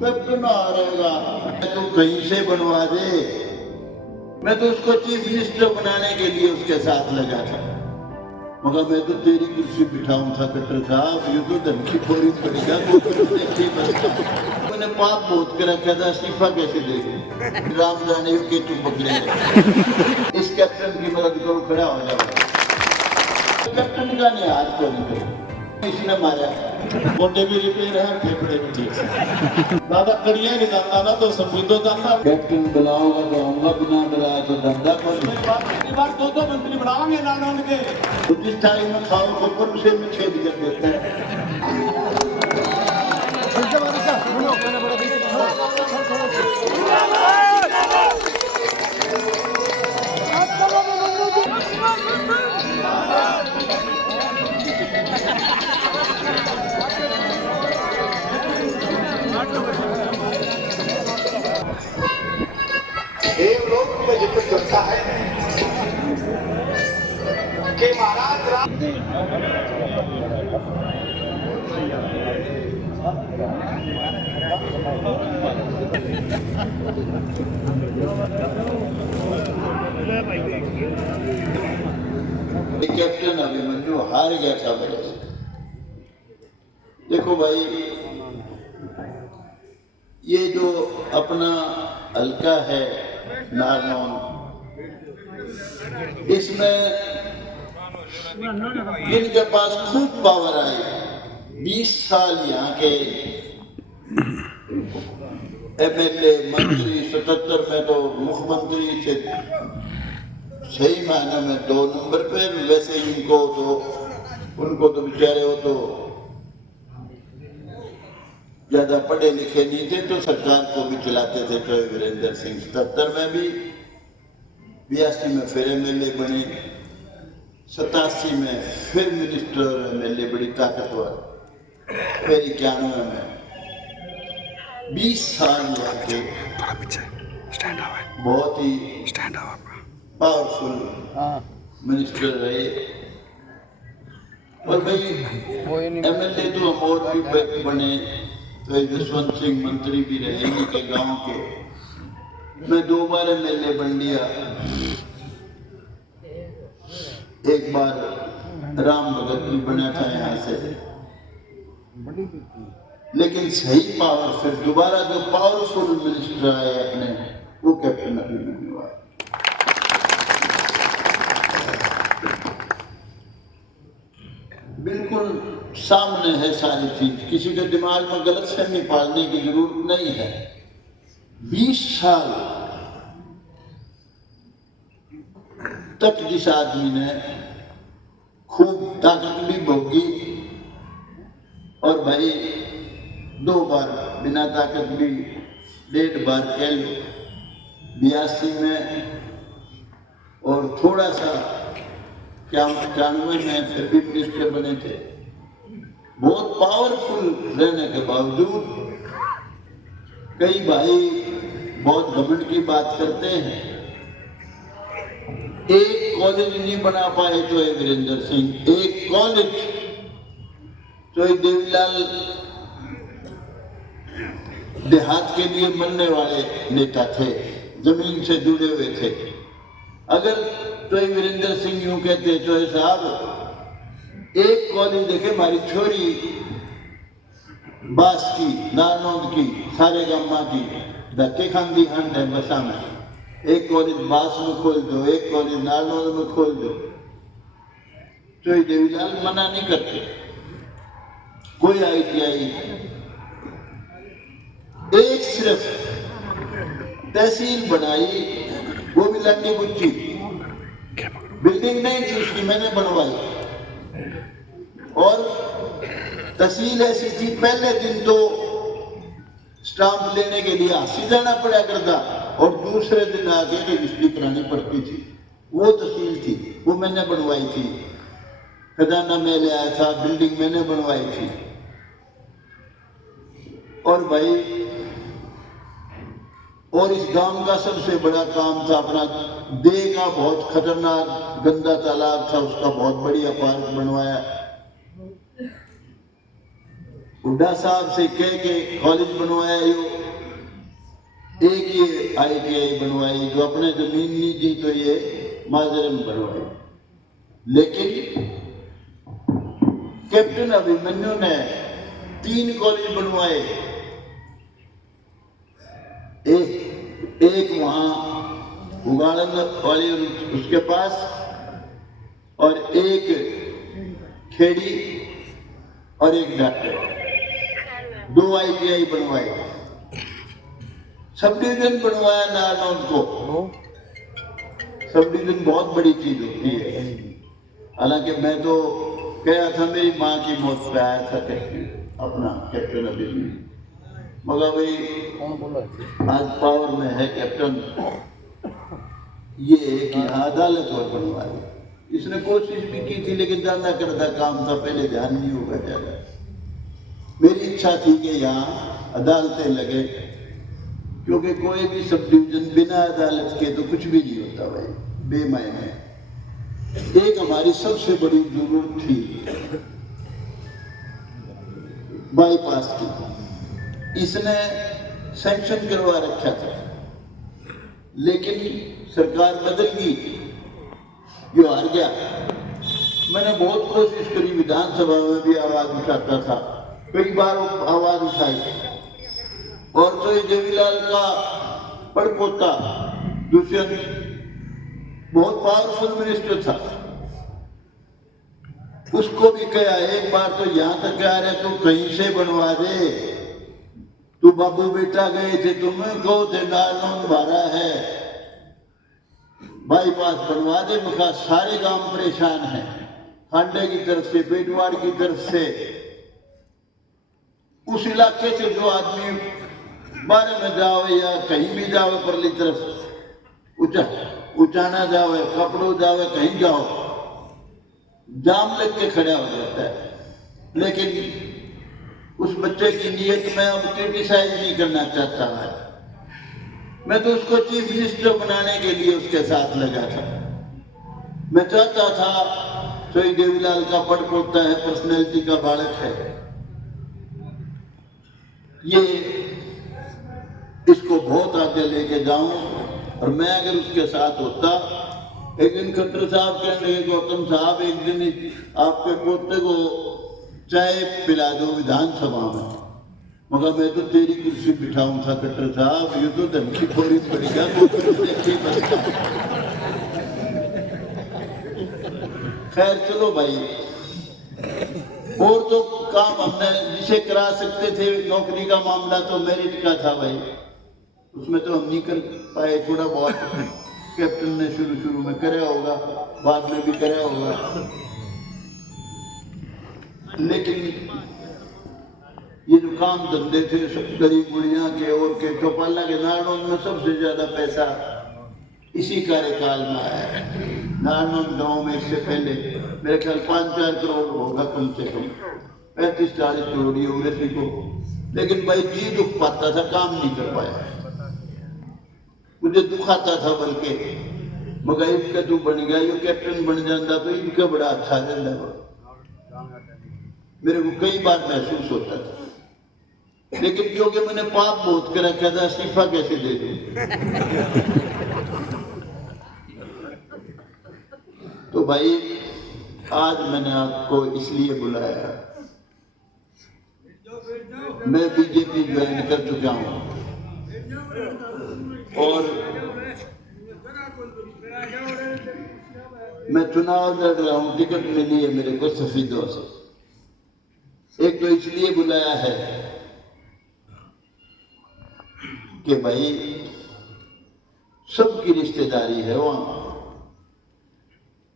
Captain आ रहेगा, तू कहीं से बनवा दे। मैं तो उसको चीफ मिनिस्टर बनाने के लिए उसके साथ लगा था, मगर मैं तो तेरी कुर्सी बिठाऊं था कट्टर साहब, ये तो धन की खोरी पड़ेगा। मैंने पाप बहुत कर रखा था, इस्तीफा कैसे देंगे, राम जाने के तुम पकड़े। इस कैप्टन की मदद करो, खड़ा हो जाओ। कैप्टन का नहीं हाथ को नहीं, इसने मारा, गोटे भी रिपेयर है, फेफड़े भी ठीक है। दादा कड़िया नहीं जानता ना तो संबंधों जानता। कैप्टन बुलाओगा तो आऊंगा, बिना बुलाया तो धंधा कर। बार दो मंत्री बनाओगे ना के, जिस टाइम में खाओ तो ऊपर से में छेद कर देते हैं। देवलोक में जिक्र चलता है कि महाराज राम कैप्टन अभिमन्यु हार गया था मेरे से। देखो भाई, ये जो अपना हल्का है नारनौल, इसमें जिनके पास खूब पावर आई, 20 साल यहाँ के एमएलए मंत्री, 77 में तो मुख्यमंत्री से सही मायने में 2 नंबर पे। वैसे उनको तो बेचारे वो तो ज्यादा पढ़े लिखे नहीं थे, तो सरकार को भी चलाते थे। तो वीरेंद्र सिंह 77 में भी, 82 में फिर एमएलए बने, 87 में फिर मिनिस्टर और एमएलए बड़ी ताकतवर, फिर 91 में 20 साल जाके बहुत ही पावरफुल मिनिस्टर रहे। और भाई एमएलए तो हम और भी बने, तो जसवंत सिंह मंत्री भी रहे इनके गांव के। मैं 2 बार एमएलए बन लिया, एक बार राम भगत भी बना था यहाँ से। लेकिन सही पावर फिर दोबारा जो पावरफुल मिनिस्टर आए अपने, वो कैप्टन अभिमन्यु आए। बिल्कुल सामने है सारी चीज, किसी के दिमाग में गलतफहमी पालने की जरूरत नहीं है। 20 साल तक जिस आदमी ने खूब ताकत भी भोगी, और भाई 2 बार बिना ताकत भी 1.5 बार कह लो, 82 में और थोड़ा सा 91 में फिर भी मिनिस्टर बने थे। बहुत पावरफुल रहने के बावजूद कई भाई बहुत घमंड की बात करते हैं। एक कॉलेज नहीं बना पाए तो वीरेंद्र सिंह, एक कॉलेज तो देवीलाल देहात के लिए मरने वाले नेता थे, जमीन से जुड़े हुए थे। अगर तो वीरेंद्र सिंह यूं कहते, तो साहब एक कॉलेज देखे, हमारी छोरी बास की, नारनौल की, सारे गम्मा की धक्के खांदी हंड है बसा में, एक कॉलेज बास में खोल दो, एक कॉलेज नारनौल में खोल दो, तो देवीलाल मना नहीं करते। कोई ITI, एक सिर्फ तहसील बनाई, वो भी लंडी बुच्ची, बिल्डिंग नहीं थी उसकी, मैंने बनवाई। और तहसील ऐसी थी, पहले दिन तो स्टाम्प लेने के लिए हासिल जाना पड़ा करता, और दूसरे दिन आके रजिस्ट्री करानी पड़ती थी। वो तहसील थी, वो मैंने बनवाई थी। खजाना में ले आया था, बिल्डिंग मैंने बनवाई थी। और भाई, और इस गांव का सबसे बड़ा काम था अपना देह का बहुत खतरनाक गंदा तालाब था, उसका बहुत बढ़िया पार्क बनवाया। हुड्डा साहब से कह के कॉलेज बनवाया यो, एक ये ITI बनवाई जो अपने जमीन नहीं थी तो ये माजरे में बनवाई। लेकिन कैप्टन अभिमन्यु ने 3 कॉलेज बनवाए, एक वहां उगाड़न वाली उसके पास और एक खेड़ी और एक डॉक्टर, 2 ITI बनवाए। सब डिवीजन बनवाया नारनौंद को। सब डिवीजन बहुत बड़ी चीज होती है। हालांकि मैं तो गया था, मेरी माँ की मौत पे आया था अपना कैप्टन अभिमन्यु, मगर भाई आज पावर में है कैप्टन, ये कि अदालत और बनवा दी। इसने कोशिश भी की थी लेकिन ज्यादा करता काम था, पहले ध्यान नहीं होगा ज्यादा। मेरी इच्छा थी कि यहाँ अदालतें लगे, क्योंकि कोई भी सब डिवीजन बिना अदालत के तो कुछ भी नहीं होता भाई, बेमायने। एक हमारी सबसे बड़ी जरूरत थी बाईपास की, इसने सैंक्शन करवा रखा था लेकिन सरकार बदल गई, ये हार गया। मैंने बहुत कोशिश करी, विधानसभा में भी आवाज उठाता था, कई बार आवाज उठाई। और तो ये देवीलाल का पड़पोता दुष्यंत बहुत पावरफुल मिनिस्टर था, उसको भी कहा एक बार तो यहां तक आ रहे तू कहीं से बनवा दे, तू बाबू बेटा गए थे, तुम्हें कहो थे नारनौंद भरा है, बाईपास बनवा दे। मका सारे गांव परेशान हैं, खांडे की तरफ से, बेटवाड़ की तरफ से, उस इलाके से जो आदमी बारे में जाओ या कहीं भी जाओ, परली तरफ उचाना जाओ, कपड़ो जाओ, कहीं जाओ, जाम लग के खड़ा हो जाता है। लेकिन उस बच्चे की नीयत में अब क्रिटिसाइज नहीं करना चाहता है, मैं तो उसको चीफ मिनिस्टर बनाने के लिए उसके साथ लगा था। मैं चाहता था सोई देवीलाल का पड़पोता है, पर्सनैलिटी का बालक है, ये इसको बहुत आगे लेके जाऊं। और मैं अगर उसके साथ होता, एक दिन खट्टर साहब कहने लगे गौतम साहब एक दिन आपके पोते को चाय पिला दो विधानसभा में, मगर मैं तो तेरी कुर्सी बिठाऊं था खट्टर साहब, ये तो धमकी थोड़ी पड़ेगा। खैर चलो भाई, और तो काम हमने जिसे करा सकते थे, नौकरी का मामला तो मेरिट का था भाई, उसमें तो हम नहीं कर पाए। थोड़ा बहुत कैप्टन ने शुरू में कराया होगा, बाद में भी कराया होगा, लेकिन ये जो काम धंधे थे सब गरीब गुड़िया के और के चौपाला के, नारनौंद में सबसे ज्यादा पैसा इसी कार्यकाल में आया। नारनौंद गांव में इससे पहले मेरे ख्याल 5-4 करोड़ होगा कम से कम, 35-40 करोड़ यूनिवर्सिटी को। लेकिन भाई जी दुख पाता था, काम नहीं कर पाया, मुझे दुख आता था बल्कि, मगर इनका तू बन गया, ये कैप्टन बन जाता तो इनका बड़ा अच्छा रहता, मेरे को कई बार महसूस होता था। लेकिन क्योंकि मैंने पाप बहुत कर रखा था, इस्तीफा कैसे दे दूं। तो भाई आज मैंने आपको इसलिए बुलाया, मैं बीजेपी ज्वाइन कर चुका हूं और मैं चुनाव लड़ रहा हूं, टिकट मिली है मेरे को सफीदों से। एक तो इसलिए बुलाया है कि भाई सबकी रिश्तेदारी है वहां,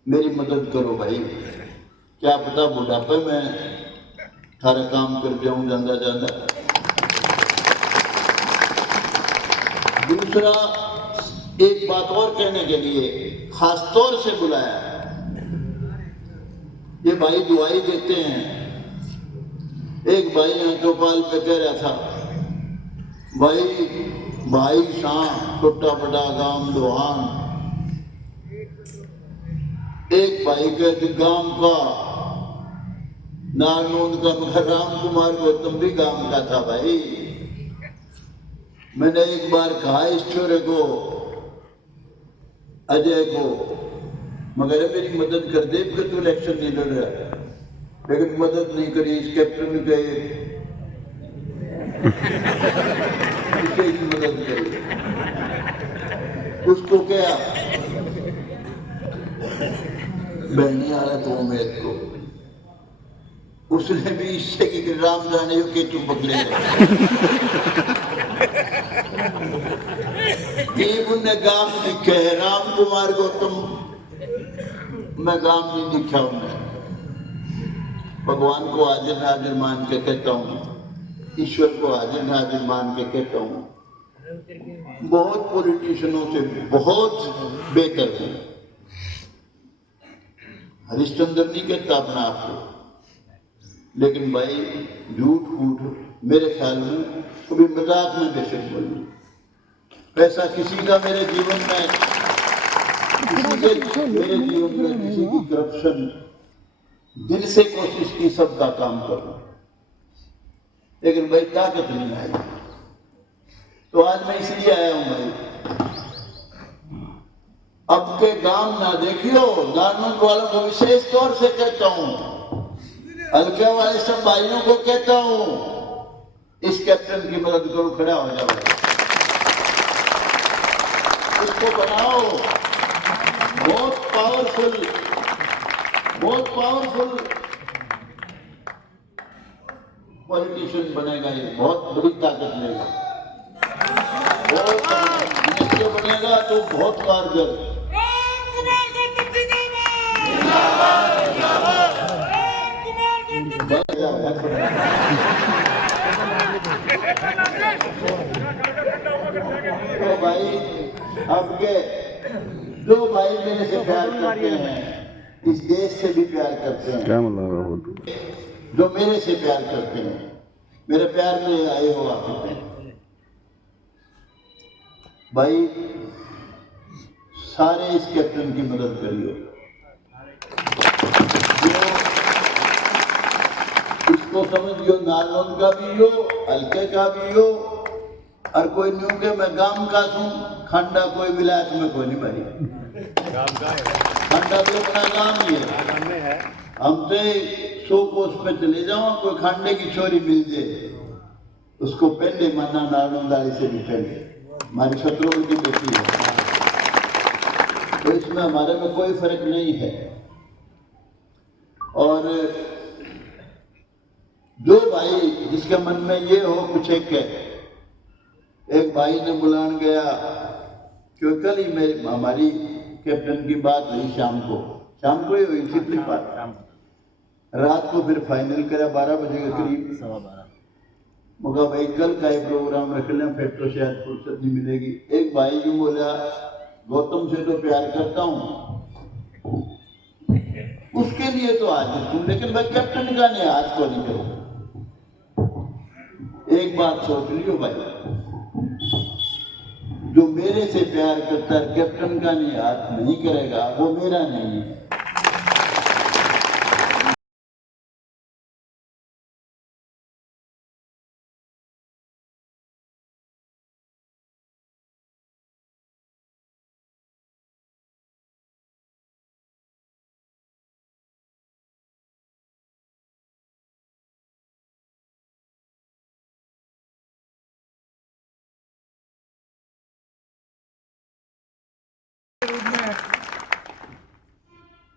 मेरी मदद करो भाई, क्या पता बुढ़ापे में सारा काम कर जाऊं ज्यादा ज्यादा। दूसरा एक बात और कहने के लिए खास तौर से बुलाया, ये भाई दुआई देते हैं। एक भाई यहाँ चौपाल पे कह रहा था, भाई शाम छोटा बड़ा गांव दोहान, एक भाई के गांव का नागनून का मगर राम कुमार गौतम भी गांव का था भाई। मैंने एक बार कहा इस छोरे को, अजय को, मगर मेरी मदद कर दे कि तू इलेक्शन नहीं लड़ रहा, लेकिन मदद नहीं करी। इस कैप्टन ने इसकी मदद करी। उसको क्या बहने वाला तो मेरे को, उसने भी इससे कि राम जाने के तुम पकड़े उनने गांव लिखे है राम कुमार गौतम, मैं गांव नहीं लिखा उन्हें। भगवान को हाजिर नाजिर मान के कहता हूँ, ईश्वर को हाजिर नाजिर मान के कहता हूँ, बहुत पॉलिटिशियनों से बहुत बेहतर है। हरिश्चंद्र नहीं कहता अपना आपको, लेकिन भाई झूठ फूट मेरे ख्याल में कभी मजाक में बेशक बोली। पैसा किसी का मेरे जीवन में किसी की करप्शन, दिल से कोशिश की सबका काम करूं, लेकिन भाई ताकत नहीं आई। तो आज मैं इसलिए आया हूं भाई, अब के गांव ना देखियो, नागनून वालों को विशेष तौर से कहता हूं, हल्के वाले सब भाइयों को कहता हूं, इस कैप्टन की मदद करो, खड़ा हो जाओ, इसको बनाओ बहुत पावरफुल पॉलिटिशियन बनेगा। ये बहुत बड़ी ताकत लेगा, बहुत बनेगा तो बहुत कारगर। तो भाई अब के जो भाई मेरे से प्यार करते हैं, इस देश से भी प्यार करते हैं, जो मेरे से प्यार करते हैं, मेरे प्यार में आए हो आप भाई, सारे इस कैप्टन की मदद करिए। इसको समझियो, नागनून का भी हो, हल्के का भी हो, और कोई न्यू के मैं गांव का हूं, खंडा कोई विलायत में कोई नहीं भाई, खंडा तो अपना गांव ही है। हमसे 100 कोस पे चले जाओ, कोई खांडे की छोरी मिल जाए, उसको पहले मना नागनूनदारी से भी पहले, हमारी शत्रुओं की बेटी है, तो इसमें हमारे में कोई फर्क नहीं है। और जो भाई जिसके मन में ये हो कुछ एक भाई ने बुलान गया, क्योंकि कल ही हमारी कैप्टन की बात हुई, शाम को ही हुई थी बात, रात को फिर फाइनल करा 12 बजे के करीब। मगर भाई कल का ही प्रोग्राम रख लें, फिर तो शायद फुर्सत नहीं मिलेगी। एक भाई यूं बोला, गौतम से तो प्यार करता हूं, उसके लिए तो आज हूं, लेकिन मैं कैप्टन का नहीं आज को नहीं करूं। एक बात सोच लियो भाई, जो मेरे से प्यार करता है कैप्टन का नहीं हाथ नहीं करेगा, वो मेरा नहीं है।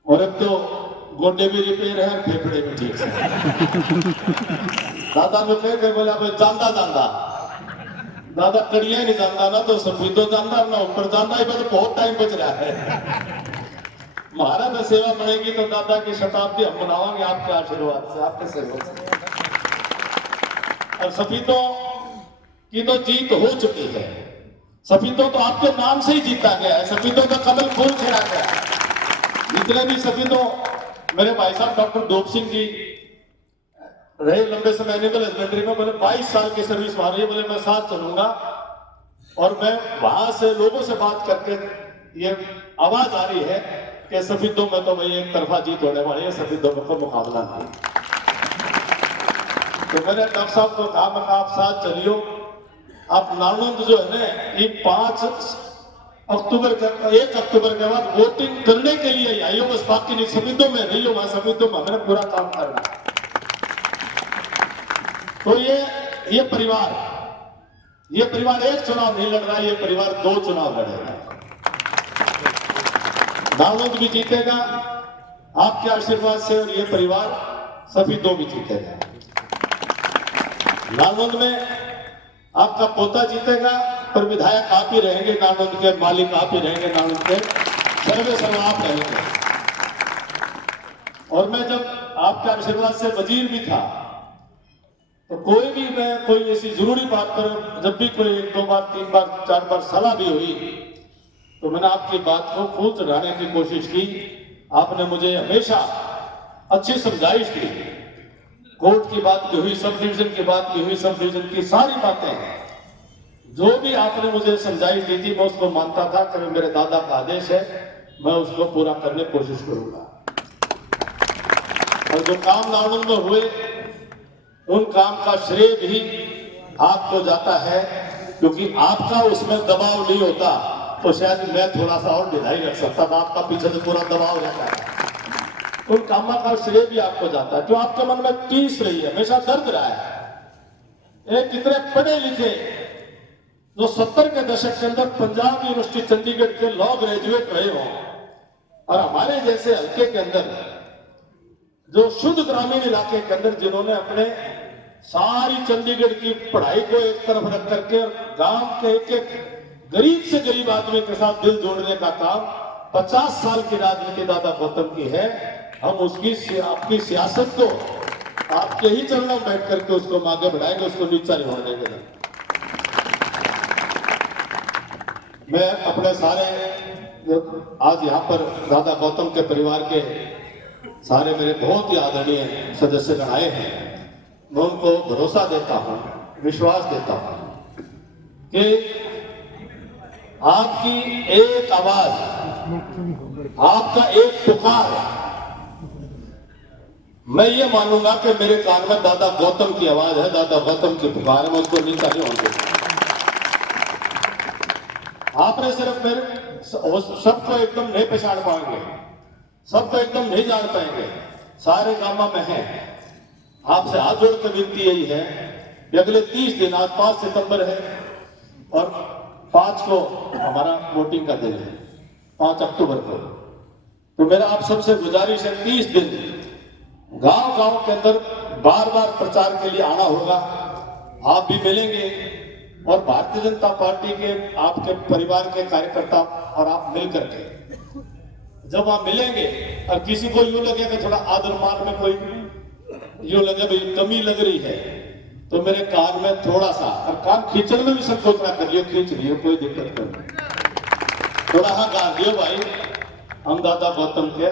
और अब तो गोडे भी रिपेयर है, फेफड़े भी ठीक है। दादा ने कह बोला जानदा दादा कड़िया नहीं जानता ना, तो सफीदो जानता ना, ऊपर जानता है, तो बहुत टाइम बच रहा है। महाराज में सेवा बढ़ेगी तो दादा की शताब्दी हम मनावांगे आपके आशीर्वाद से, आपके सहयोग से। और सफीदों की तो जीत हो चुकी है, सफीदों तो आपके नाम से ही जीता गया है, सफीदों का कमल फूल खिला गया है। जितने भी सफीदों, मेरे भाई साहब डॉक्टर डोप सिंह जी रहे लंबे समय एनिमल हस्बेंड्री में, बोले 22 साल की सर्विस वहां रही, बोले मैं साथ चलूंगा। और मैं वहां से लोगों से बात करके ये आवाज आ रही है कि सफीदों में तो भाई एक तरफा जीत होने वाली है, सफीदों में तो मुकाबला नहीं। तो मैंने डॉक्टर साहब को कहा, मैं आप साथ चलियो, आप नालंद जो है ना ये 1 अक्टूबर के बाद वोटिंग करने के लिए आइयो, बस बाकी नहीं समितियों में रहियो, वहां समितियों में हमें पूरा काम करना है। तो ये परिवार एक चुनाव नहीं लड़ रहा, ये परिवार 2 चुनाव लड़ेगा। नालंद भी जीतेगा आपके आशीर्वाद से, और ये परिवार सफीदों भी जीतेगा। नालंद में आपका पोता जीतेगा, पर विधायक आप ही रहेंगे, नालंद के मालिक आप ही रहेंगे, नालंद के सर्व आप रहेंगे। और मैं जब आपके आशीर्वाद से वजीर भी था, तो कोई ऐसी जरूरी बात पर जब भी कोई 1 2 बार 3 बार 4 बार सलाह भी हुई, तो मैंने आपकी बात को फूल चढ़ाने की कोशिश की। आपने मुझे हमेशा अच्छी समझाइश दी। कोर्ट की बात भी हुई, सब डिवीजन की बात भी हुई, सब डिवीजन की सारी बातें जो भी आपने मुझे समझाइश दी थी, मैं उसको मानता था कि मेरे दादा का आदेश है, मैं उसको पूरा करने की कोशिश करूंगा। और जो काम नालंद में हुए, उन काम का श्रेय भी आपको जाता है, क्योंकि आपका उसमें दबाव नहीं होता तो शायद मैं थोड़ा सा और ढिलाई रख सकता था, आपका पीछे से पूरा दबाव रहता है। उन कामों का श्रेय भी आपको जाता है, जो आपके मन में टीस रही है, हमेशा दर्द रहा है। एक कितने पढ़े लिखे जो 70 के दशक के अंदर पंजाब यूनिवर्सिटी चंडीगढ़ के लॉ ग्रेजुएट रहे हो, और हमारे जैसे हल्के के अंदर जो शुद्ध ग्रामीण इलाके के अंदर जिन्होंने अपने सारी चंडीगढ़ की पढ़ाई को एक तरफ रख करके गांव के एक गरीब से गरीब आदमी के साथ दिल जोड़ने का काम 50 साल की राजनीति दादा गौतम की है। हम आपकी सियासत को आपके ही चरणों में बैठ करके उसको आगे बढ़ाएंगे, उसको नीचा नहीं होने देंगे। मैं अपने सारे आज यहाँ पर दादा गौतम के परिवार के सारे मेरे बहुत ही आदरणीय सदस्य आए हैं, मैं उनको भरोसा देता हूँ, विश्वास देता हूँ कि आपकी एक आवाज, आपका एक पुकार, मैं ये मानूंगा कि मेरे कान में दादा गौतम की आवाज है, दादा गौतम की पुकार है, मैं उसको नीचा नहीं होने देता। आपने सिर्फ मेरे सबको एकदम नहीं पहचान पाएंगे, सबको एकदम नहीं जान पाएंगे, सारे गामा में है। आपसे हाथ जोड़ कर विनती यही है कि अगले 30 दिन, आज 5 सितंबर है और 5 को हमारा वोटिंग का दिन है, 5 अक्टूबर को, तो मेरा आप सबसे गुजारिश है 30 दिन गांव गांव के अंदर बार बार प्रचार के लिए आना होगा। आप भी मिलेंगे और भारतीय जनता पार्टी के आपके परिवार के कार्यकर्ता और आप मिल करके जब आप मिलेंगे, और किसी को यूं लगे कि थोड़ा आदर मान में कोई यूं लगे भाई कमी लग रही है, तो मेरे कान में थोड़ा सा, और कान खींचने में भी संकोच ना करिए, खींच लियो, कोई दिक्कत नहीं, थोड़ा हाँ गा दियो भाई, हम दादा गौतम के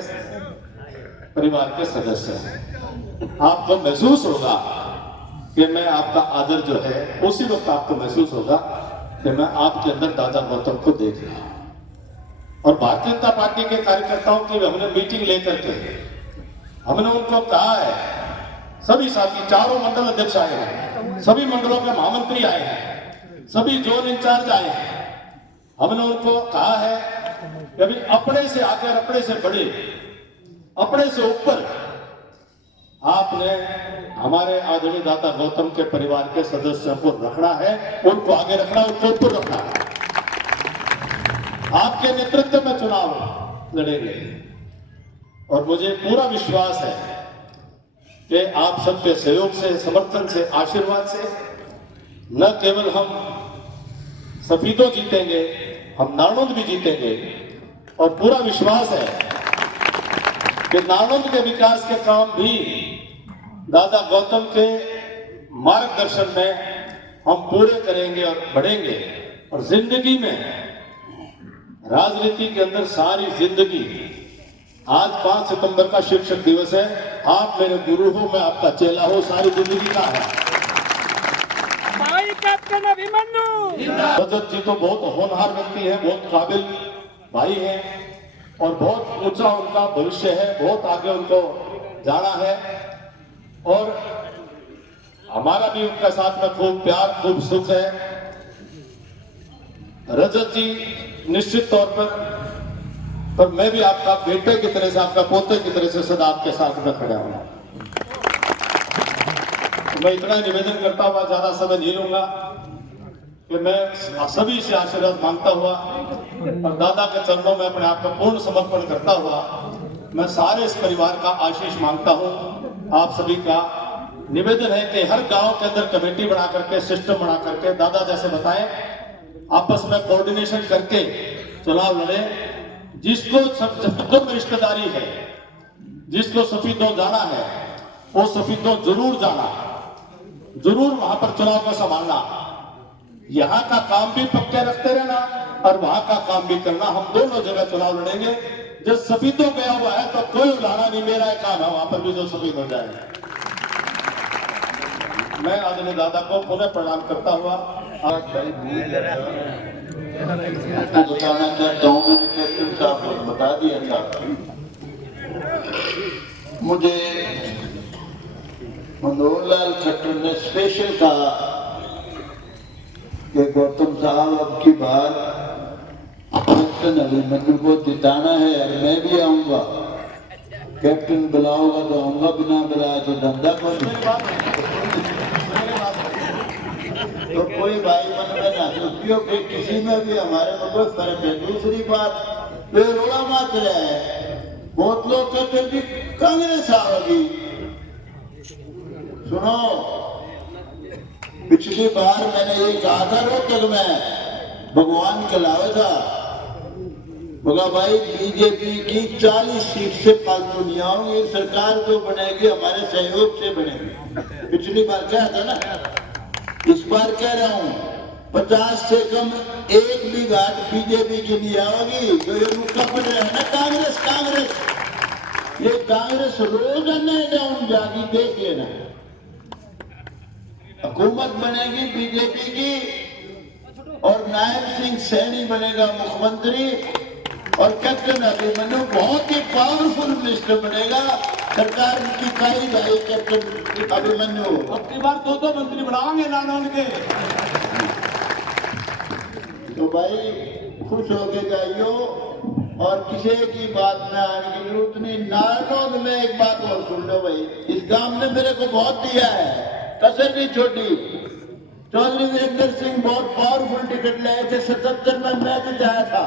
परिवार के सदस्य हैं। आपको महसूस होगा कि मैं आपका आदर जो है, उसी वक्त आपको महसूस होगा कि मैं आपके अंदर दादा गौतम को देख रहा हूं। और भारतीय जनता पार्टी के कार्यकर्ताओं की हमने मीटिंग लेकर के हमने उनको कहा है, सभी साथी, चारों मंडल अध्यक्ष आए हैं, सभी मंडलों के महामंत्री आए हैं, सभी जोन इंचार्ज आए हैं, हमने उनको कहा है कि अभी अपने से आकर, अपने से बड़े, अपने से ऊपर आपने हमारे आदरणीय दादा गौतम के परिवार के सदस्यों को रखना है, उनको आगे रखना है, उनको ऊपर रखना है। आपके नेतृत्व में चुनाव लड़ेंगे और मुझे पूरा विश्वास है कि आप सबके सहयोग से, समर्थन से, आशीर्वाद से न केवल हम सफीदों जीतेंगे, हम नालंद भी जीतेंगे। और पूरा विश्वास है कि नालंद के विकास के काम भी दादा गौतम के मार्गदर्शन में हम पूरे करेंगे और बढ़ेंगे। और जिंदगी में, राजनीति के अंदर सारी जिंदगी, आज 5 सितंबर का शिक्षक दिवस है, आप मेरे गुरु हो, मैं आपका चेला हो, सारी जिंदगी का है। कैप्टन अभिमन्यु रजत जी तो बहुत होनहार व्यक्ति है, बहुत काबिल भाई हैं और बहुत ऊंचा उनका भविष्य है, बहुत आगे उनको जाना है। और हमारा भी उनका साथ में खूब प्यार खूब सुख है। रजत जी निश्चित तौर पर मैं भी आपका बेटे की तरह से, आपका पोते की तरह से सदा आपके साथ में खड़ा हूं। मैं इतना निवेदन करता हुआ ज्यादा समय नहीं लूंगा कि मैं सभी से आशीर्वाद मांगता हुआ और दादा के चरणों में अपने आप को पूर्ण समर्पण करता हुआ मैं सारे इस परिवार का आशीष मांगता हूं। आप सभी का निवेदन है कि हर गांव के अंदर कमेटी बना करके, सिस्टम बना करके, दादा जैसे बताएं, आपस में कोऑर्डिनेशन करके चुनाव लड़े। जिसको सफीदों में रिश्तेदारी है, जिसको सफीदों जाना है, वो सफीदों जरूर जाना, जरूर वहां पर चुनाव को संभालना। यहाँ का काम भी पक्के रखते रहना और वहां का काम भी करना। हम दोनों जगह चुनाव लड़ेंगे। जो सफीदों गया हुआ है तो कोई उड़ाना नहीं, मेरा काम है वहां पर भी जो सफीद हो जाए। मैं आदरणीय दादा को पुनः प्रणाम करता हुआ आपको बताना चाहता हूँ, मैंने कैप्टन साहब को बता दिया था। मुझे मनोहर लाल खट्टर ने स्पेशल कहा कि गौतम साहब अब की बार कैप्टन अभिमन्यु को जिताना है और मैं भी आऊंगा। कैप्टन बुलाऊंगा तो आऊंगा, बिना बुलाया तो धंधा कर। तो कोई भाई मन में ना सोचियो कि किसी में भी हमारे में कोई फर्क है। दूसरी बात, वे रोड़ा मात रहा है। बहुत लोग कहते हैं कि कांग्रेस आएगी। सुनो, पिछली बार मैंने ये कहा था रोहतक में, भगवान खिलावे था, बोला भाई बीजेपी की 40 सीट से फालतू नहीं आओगे, सरकार जो बनेगी हमारे सहयोग से बनेगी। पिछली बार क्या था ना, इस बार कह रहा हूं 50 से कम एक भी घाट बीजेपी की नहीं आओगी। जो ये मुक्का पड़ रहा है ना कांग्रेस कांग्रेस, ये कांग्रेस रोज अन्य डाउन जागी, देख लेना। हुकूमत बनेगी बीजेपी की और नायब सिंह सैनी बनेगा मुख्यमंत्री और कैप्टन अभिमन्यु बहुत ही पावरफुल मिनिस्टर बनेगा। सरकार की काई भाई कैप्टन अभिमन्यु अब की बार दो मंत्री बनाएंगे नानोन के। तो भाई खुश होके जाइयो और किसी की बात में आने की जरूरत नहीं। नारनौंद में एक बात और सुन लो भाई, इस गांव ने मेरे को बहुत दिया है, कसर नहीं छोटी। चौधरी वीरेंद्र सिंह बहुत पावरफुल टिकट लाए थे। 77 में मैं जिताया था,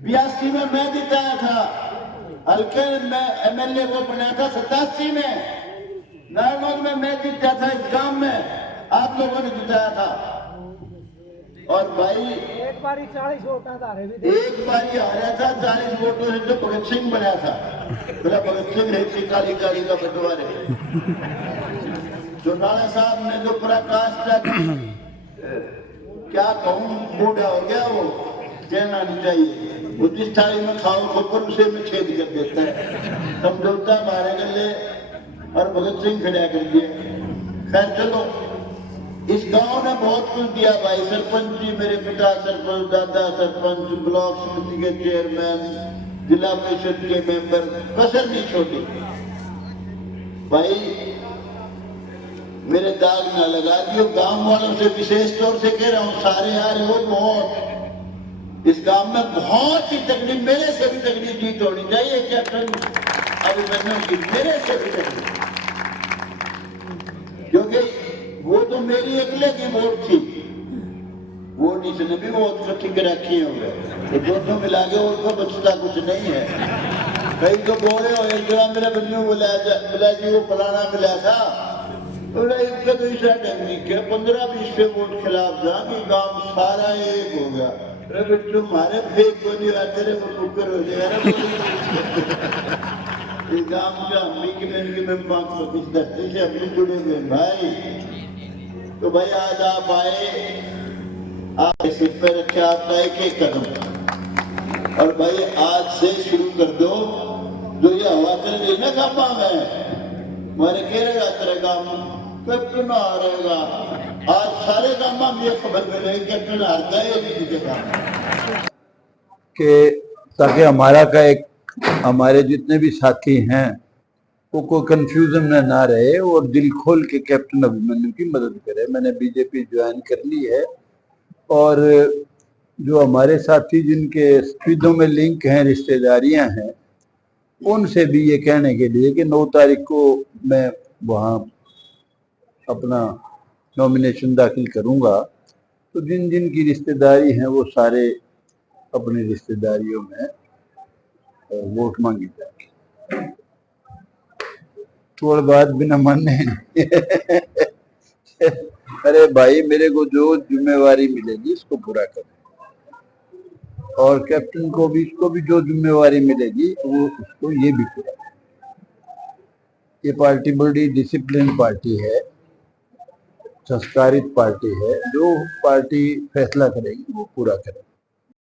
82 में मैं जिताया था, हल्के में एमएलए को बनाया था 87 में, नारनौंद में मैं जीता था। इस गांव में आप लोगों ने जिताया था। और भाई एक बारी 40 वोट एक बारी हारा था 40 वोटों से, तो भगत सिंह बना था। बोला भगत सिंह रहती काली काली का बंटवारे। चौटाला साहब ने जो प्रकाश क्या कहूँ, बूढ़ा हो गया वो, कहना नहीं चाहिए। वो जिस थाली में खाओ खबर उसे में छेद कर देता है। समझौता मारे गले और भगत सिंह खड़ा कर दिए। खैर चलो, इस गांव ने बहुत कुछ दिया भाई। सरपंच जी, मेरे पिता सरपंच, दादा सरपंच, ब्लॉक समिति के चेयरमैन, जिला परिषद के मेंबर, कसर नहीं छोटी। भाई मेरे दाग ना लगा दियो। गांव वालों से विशेष तौर से कह रहा हूँ, सारे आ रहे हो। बहुत इस गांव में बहुत ही तकलीफ, मेरे से भी तकलीफ जीत होनी चाहिए कैप्टन अभिमन्यु की, मेरे से भी तकलीफ, क्योंकि वो तो मेरी अगले की वोट थी। वो इसने भी वोट इकट्ठी कर रखी है, तो दोनों मिला के उनको बचता कुछ नहीं है। कई तो बोले हो, एक जगह मेरा बन्नू बोला जी वो फलाना मिला था, तो ईसा नहीं किया, 15-20 से वोट खिलाफ जाएंगे, गांव सारा एक हो गया। अरे तुम्हारे फेक को नहीं आते रे, वो कुकर हो जाएगा। गांव का अम्मी की बहन की मैं 5 धरती से अपनी जुड़े हुए भाई। तो भाई आज आप आए, आप सिर पे रखे आपका एक कदम, और भाई आज से शुरू कर दो। जो ये हवा चल रही ना गांव में, मारे कह रहेगा तेरे गांव कैप्टन आ रहेगा। आज सारे गांव में ये खबर मिलेगी कैप्टन हारता है जीतेगा। कि ताकि हमारे जितने भी साथी हैं वो कोई कंफ्यूजन में ना रहे और दिल खोल के कैप्टन अभिमन्यु की मदद करे। मैंने बीजेपी ज्वाइन कर ली है और जो हमारे साथी जिनके स्पीडों में लिंक हैं, रिश्तेदारियां हैं, उनसे भी ये कहने के लिए कि 9 तारीख को मैं वहाँ अपना नॉमिनेशन दाखिल करूंगा, तो जिन जिन की रिश्तेदारी हैं वो सारे अपनी रिश्तेदारियों में वोट मांगी जाए। थोड़ी बात बिना मानने अरे भाई, मेरे को जो जिम्मेवारी मिलेगी इसको पूरा करें और कैप्टन को भी, इसको भी जो जिम्मेवारी मिलेगी वो उसको ये भी पूरा करें। ये पार्टी बड़ी डिसिप्लिन पार्टी है, संस्कारित पार्टी है, जो पार्टी फैसला करेगी वो पूरा करेगी।